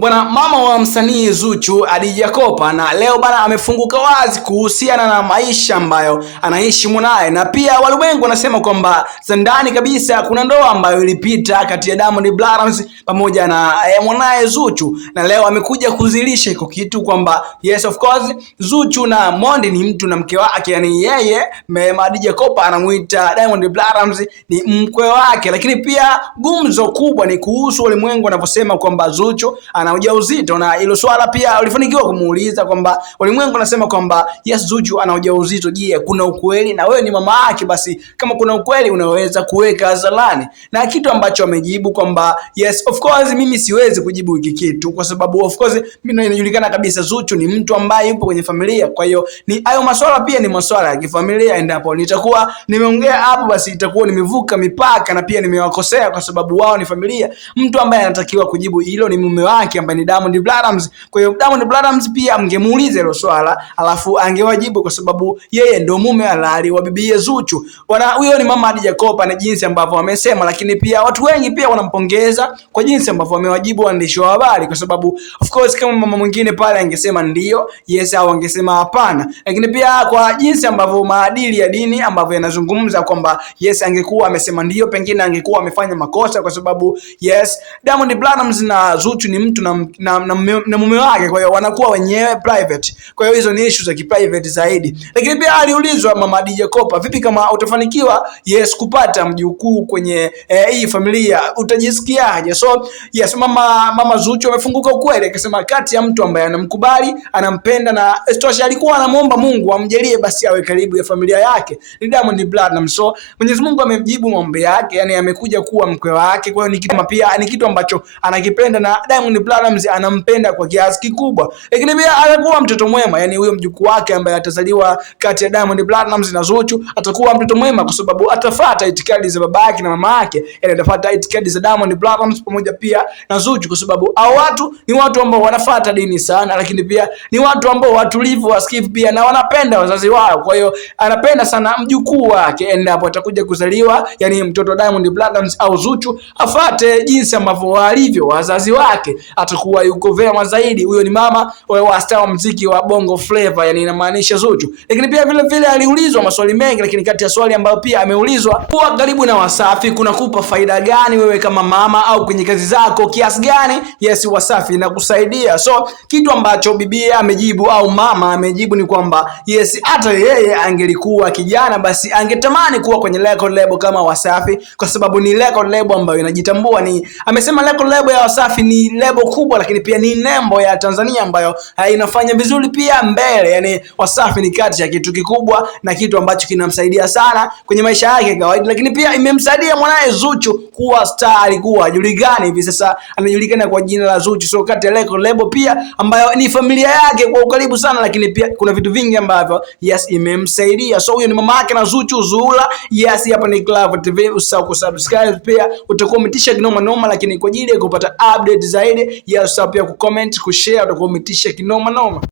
Bwana, mama wa msanii Zuchu Khadija Kopa na leo bana amefunguka wazi kuhusiana na maisha ambayo anaishi mwanae, na pia walimwengu wanasema kwamba ndani kabisa kuna ndoa ambayo ilipita kati ya Diamond Platnumz pamoja na mwanae Zuchu, na leo amekuja kuzilisha iko kitu kwamba yes of course Zuchu na Mondi ni mtu na mke wake, yani yeye Khadija Kopa anamuita Diamond Platnumz ni mkwe wake. Lakini pia gumzo kubwa ni kuhusu walimwengu wanavyosema kwamba Zuchu ana ujauzito, na hilo swala pia walifanikiwa kumuuliza kwamba walimwengu wanasema kwamba yes Zuchu ana ujauzito, je, kuna ukweli? Na wewe ni mama yake, basi kama kuna ukweli unaweza kuweka hadharani. Na kitu ambacho amejibu kwamba yes of course mimi siwezi kujibu hiki kitu kwa sababu of course mimi inajulikana kabisa Zuchu ni mtu ambaye yupo kwenye familia, kwa hiyo ni hayo masuala pia ni masuala ya kifamilia. Endapo nitakuwa nimeongea hapo basi itakuwa nimevuka mipaka na pia nimewakosea kwa sababu wao ni familia. Mtu ambaye anatakiwa kujibu hilo ni mume wake ambaye ni Diamond Platnumz. Kwa hiyo Diamond Platnumz pia angemuuliza hilo swala alafu angewajibu kwa sababu yeye ndio mume halali wa bibi Zuchu. Bwana, huyo ni mama Khadija Kopa na jinsi ambavyo amesema, lakini pia watu wengi pia wanampongeza kwa jinsi ambavyo amewajibu waandishi wa habari, kwa sababu of course kama mama mwingine pale angesema ndio yes au angesema hapana, lakini pia kwa jinsi ambavyo maadili ya dini ambavyo yanazungumza kwamba yes angekuwa amesema ndio, pengine angekuwa amefanya makosa kwa sababu yes Diamond Platnumz na Zuchu ni mtu na mume wake, kwa hiyo wanakuwa wenyewe private. Kwa hiyo hizo ni issue za kiprivate zaidi. Lakini pia aliulizwa mama Khadija Kopa, vipi kama utafanikiwa yes kupata mjukuu kwenye hii familia utajisikiaje? So yes mama Zuchu amefunguka ukweli akisema kati ya mtu ambaye anamkubali, anampenda na estosha alikuwa anamuomba Mungu amjalie basi awe karibu ya familia yake ni Diamond Platnumz. So Mwenyezi Mungu amemjibu maombi yake, yani amekuja kuwa mkwe wake. Kwa hiyo ni kitu pia ni kitu ambacho anakipenda na Diamond Platnumz anampenda kwa kiasi kikubwa. Lakini pia atakuwa mtoto mwema, yani huyo mjukuu wake ambaye atazaliwa kati ya Diamond Platnumz na Zuchu atakuwa mtoto mwema kwa sababu atafuata itikadi za baba yake na mama yake, yani atafuata itikadi za Diamond Platnumz pamoja pia na Zuchu, kwa sababu hao watu ni watu ambao wanafuata dini sana, lakini pia ni watu ambao watulivu, wasikivu pia na wanapenda wazazi wao. Kwa hiyo anapenda sana mjukuu wake endapo atakuja kuzaliwa, yani mtoto Diamond Platnumz au Zuchu afate jinsi ambavyo walivyo wazazi wake, atakuwa yuko vema zaidi. Huyo ni mama wa star wa muziki wa Bongo Flava, yani inamaanisha Zuchu. Lakini pia vile vile aliulizwa maswali mengi, lakini kati ya swali ambayo pia ameulizwa, kuwa karibu na Wasafi kunakupa faida gani wewe kama mama, au kwenye kazi zako kiasi gani yes Wasafi inakusaidia? So kitu ambacho bibi amejibu au mama amejibu ni kwamba yes hata yeye angelikuwa kijana basi angetamani kuwa kwenye record label kama Wasafi, kwa sababu ni record label ambayo inajitambua. Ni amesema record label ya Wasafi ni label kubwa, lakini pia ni nembo ya Tanzania ambayo inafanya vizuri pia mbele. Yani Wasafi ni kati ya kitu kikubwa na kitu ambacho kinamsaidia sana kwenye maisha yake kawaida, lakini pia imemsaidia mwanae Zuchu kuwa star. Alikuwa hajulikani, hivi sasa anajulikana kwa jina la Zuchu. So kati ya record label pia ambayo ni familia yake kwa ukaribu sana, lakini pia kuna vitu vingi ambavyo yes imemsaidia. So huyo ni mama yake na Zuchu Zuhura. Yes, hapa ni Clever TV, usisahau kusubscribe, pia utakuwa umetisha kinoma noma, lakini kwa ajili ya kupata update zaidi yes usisahau pia kucomment, kushare, utakuwa umetisha kinoma noma.